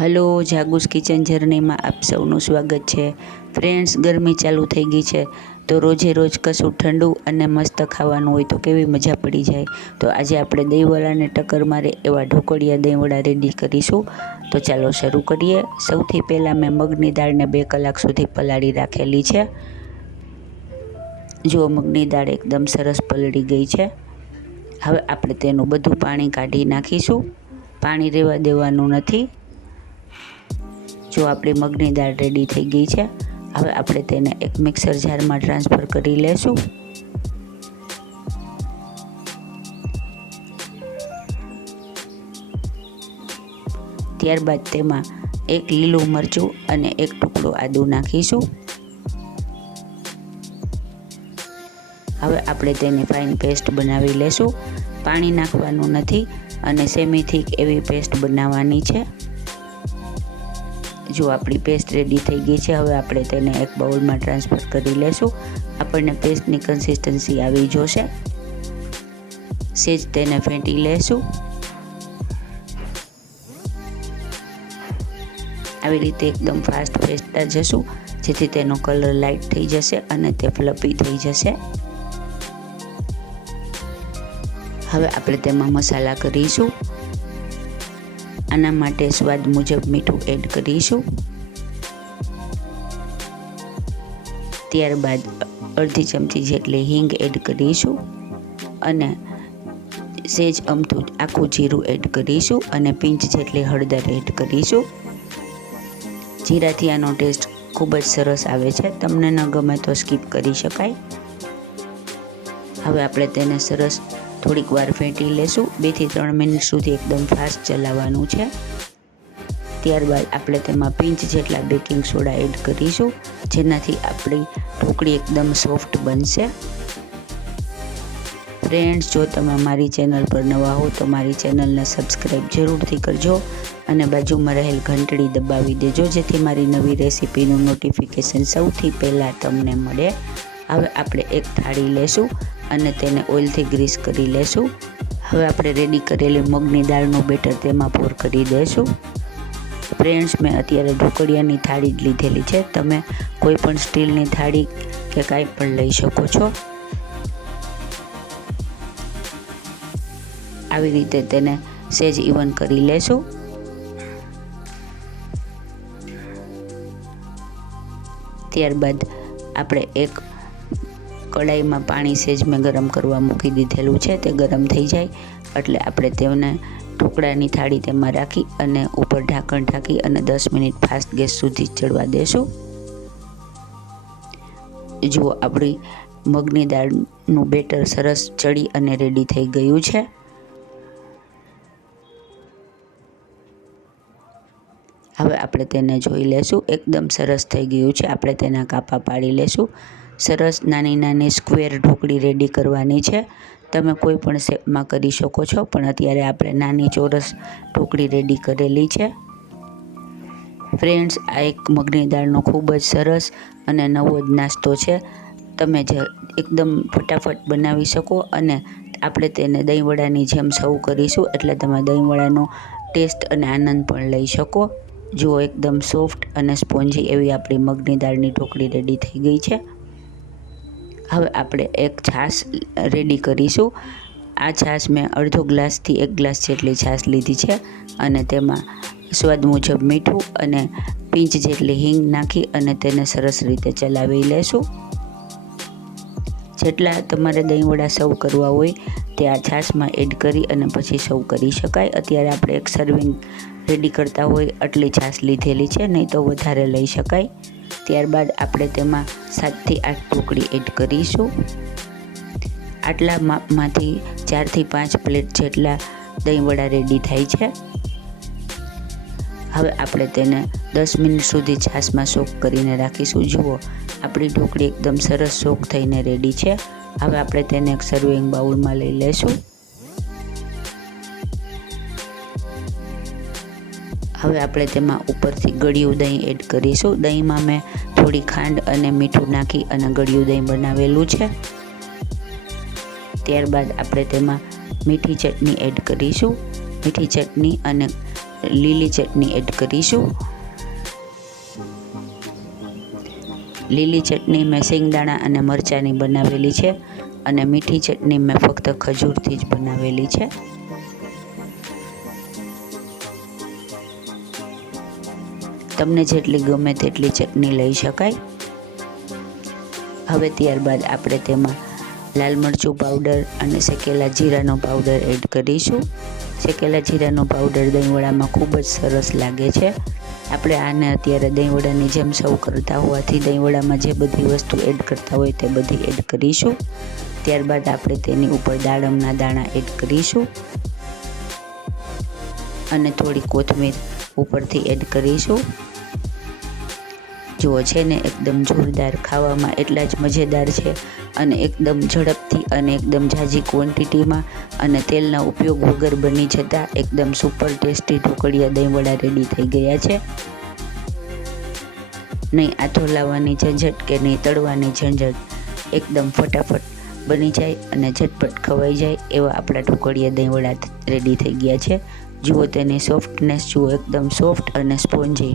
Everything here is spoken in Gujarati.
હલો, જાગુસ કિચન જર્નીમાં આપ સૌનું સ્વાગત છે. ફ્રેન્ડ્સ, ગરમી ચાલુ થઈ ગઈ છે, તો રોજે રોજ કશું ઠંડુ અને મસ્ત ખાવાનું હોય તો કેવી મજા પડી જાય? તો આજે આપણે દહીંવડાને ટક્કર મારે એવા ઢોકળિયા દહીંવડા રેડી કરીશું. તો ચાલો શરૂ કરીએ. સૌથી પહેલાં મેં મગની દાળને બે કલાક સુધી પલાળી રાખેલી છે. જો મગની દાળ એકદમ સરસ પલળી ગઈ છે. હવે આપણે તેનું બધું પાણી કાઢી નાખીશું. પાણી રહેવા દેવાનું નથી. જો આપણી મગની દાળ રેડી થઈ ગઈ છે, હવે આપણે તેને એક મિક્સર જારમાં ટ્રાન્સફર કરી લેશું. ત્યારબાદ તેમાં એક લીલું મરચું અને એક ટુકડો આદું નાખીશું. હવે આપણે તેને ફાઇન પેસ્ટ બનાવી લેશું. પાણી નાખવાનું નથી અને સેમી થીક એવી પેસ્ટ બનાવવાની છે. જો આપણી પેસ્ટ રેડી થઈ ગઈ છે, હવે આપણે તેને એક બાઉલમાં ટ્રાન્સફર કરી લેશું. આપણને પેસ્ટની કન્સિસ્ટન્સી આવી જોશે. સેજ તેને ફેંટી લેશું. આવી રીતે એકદમ ફાસ્ટ ફેંટતા જશું, જેથી તેનો કલર લાઇટ થઈ જશે અને તે ફ્લપી થઈ જશે. હવે આપણે તેમાં મસાલા કરીશું. આના માટે સ્વાદ મુજબ મીઠું એડ કરીશું. ત્યારબાદ અડધી ચમચી જેટલી હિંગ એડ કરીશું અને સેજ અમથું આખું જીરું એડ કરીશું અને પિંચ જેટલી હળદર એડ કરીશું. જીરાથી આનો ટેસ્ટ ખૂબ જ સરસ આવે છે. તમને ન ગમે તો સ્કીપ કરી શકાય. હવે આપણે તેને સરસ થોડીક વાર ફેંટી લેશું. બેથી ત્રણ મિનિટ સુધી એકદમ ફાસ્ટ ચલાવવાનું છે. ત્યારબાદ આપણે તેમાં પિંચ જેટલા બેકિંગ સોડા એડ કરીશું, જેનાથી આપણી ઢોકળી એકદમ સોફ્ટ બનશે. ફ્રેન્ડ્સ જો તમે મારી ચેનલ પર નવા હો, તો મારી ચેનલને સબસ્ક્રાઈબ જરૂરથી કરજો અને બાજુમાં રહેલ ઘંટડી દબાવી દેજો, જેથી મારી નવી રેસીપીનું નોટિફિકેશન સૌથી પહેલાં તમને મળે. હવે આપણે એક થાળી લેશું અને તેને ઓઇલથી ગ્રીસ કરી લેશું. હવે આપણે રેડી કરેલી મગની દાળનું બેટર તેમાં પોર કરી દઈશું. ફ્રેન્ડ્સ મેં અત્યારે ઢોકળિયાની થાળી જ લીધેલી છે. તમે કોઈ પણ સ્ટીલની થાળી કે કાંઈ પણ લઈ શકો છો. આવી રીતે તેને સેજ ઇવન કરી લેશું. ત્યારબાદ આપણે એક કડાઈમાં પાણી સેજ મેં ગરમ કરવા મૂકી દીધેલું છે, તે ગરમ થઈ જાય. એટલે આપણે તેમને ટુકડાની થાળી તેમાં રાખી અને ઉપર ઢાંકણ ઢાંકી અને દસ મિનિટ ફાસ્ટ ગેસ સુધી ચડવા દેશું. જુઓ, આપણી મગની દાળનું બેટર સરસ ચડી અને રેડી થઈ ગયું છે. હવે આપણે તેને જોઈ લેશું. એકદમ સરસ થઈ ગયું છે. આપણે તેના કાપા પાડી લેશું. સરસ નાની નાની સ્ક્વેર ઢોકળી રેડી કરવાની છે. તમે કોઈ પણ શેપમાં કરી શકો છો, પણ અત્યારે આપણે નાની ચોરસ ઢોકળી રેડી કરેલી છે. ફ્રેન્ડ્સ આ એક મગની દાળનો ખૂબ જ સરસ અને નવો જ નાસ્તો છે. તમે જ એકદમ ફટાફટ બનાવી શકો અને આપણે તેને દહીંવડાની જેમ સર્વ કરીશું એટલે તમે દહીંવડાનો ટેસ્ટ અને આનંદ પણ લઈ શકો. જુઓ, એકદમ સોફ્ટ અને સ્પોન્જી એવી આપણી મગની દાળની ઢોકળી રેડી થઈ ગઈ છે. હવે આપણે એક છાશ રેડી કરીશું. આ છાશ મેં અડધો ગ્લાસથી એક ગ્લાસ જેટલી છાશ લીધી છે અને તેમાં સ્વાદ મુજબ મીઠું અને પીંચ જેટલી હિંગ નાખી અને તેને સરસ રીતે ચલાવી લેશું. જેટલા તમારે દહીંવડા સર્વ કરવા હોય તે આ છાશમાં એડ કરી અને પછી સર્વ કરી શકાય. અત્યારે આપણે એક સર્વિંગ રેડી કરતા હોય આટલી છાશ લીધેલી છે, નહીં તો વધારે લઈ શકાય. ત્યારબાદ આપણે તેમાં સાતથી આઠ ટુકડી એડ કરીશું. આટલા માપમાંથી ચારથી પાંચ પ્લેટ જેટલા દહીંવડા રેડી થાય છે. હવે આપણે તેને દસ મિનિટ સુધી છાશમાં સોક કરીને રાખીશું. જુઓ, આપણી ઢોકળી એકદમ સરસ સોક થઈને રેડી છે. હવે આપણે તેને એક સર્વિંગ બાઉલમાં લઈ લેશું હવે આપણે તેમાં ઉપરથી ગળ્યું દહીં એડ કરીશું. દહીંમાં મેં થોડી ખાંડ અને મીઠું નાખી અને ગળ્યું દહીં બનાવેલું છે. ત્યારબાદ આપણે તેમાં મીઠી ચટણી એડ કરીશું. મીઠી ચટણી અને લીલી ચટણી એડ કરીશું. લીલી ચટણી મેં શિંગદાણા અને મરચાંની બનાવેલી છે અને મીઠી ચટણી મેં ફક્ત ખજૂરથી જ બનાવેલી છે. તમને જેટલી ગમે તેટલી ચટણી લઈ શકાય. હવે ત્યારબાદ આપણે તેમાં લાલ મરચું પાવડર અને શેકેલા જીરાનો પાવડર એડ કરીશું. શેકેલા જીરાનો પાવડર દહીંવડામાં ખૂબ જ સરસ લાગે છે. આપણે આને અત્યારે દહીંવડાની જેમ સર્વ કરતા હોવાથી દહીંવડામાં જે બધી વસ્તુ એડ કરતા હોય તે બધી એડ કરીશું. ત્યારબાદ આપણે તેની ઉપર દાડમના દાણા એડ કરીશું. અને થોડી કોથમીર ઉપરથી એડ કરીશું. જુઓ છે ને એકદમ જોરદાર ખાવામાં એટલા જ મજેદાર છે અને એકદમ ઝડપથી અને એકદમ ઝાઝી ક્વોન્ટિટીમાં અને તેલના ઉપયોગ વગર બની જતાં એકદમ સુપર ટેસ્ટી ઢોકળિયા દહીંવડા રેડી થઈ ગયા છે. નહીં આથો લાવવાની ઝંઝટ કે નહીં, તળવાની ઝંઝટ એકદમ ફટાફટ બની જાય અને ઝટપટ ખવાઈ જાય એવા આપણા ઢોકળિયા દહીંવડા રેડી થઈ ગયા છે. જુઓ તેની સોફ્ટનેસ જુઓ એકદમ સોફ્ટ અને સ્પોન્જી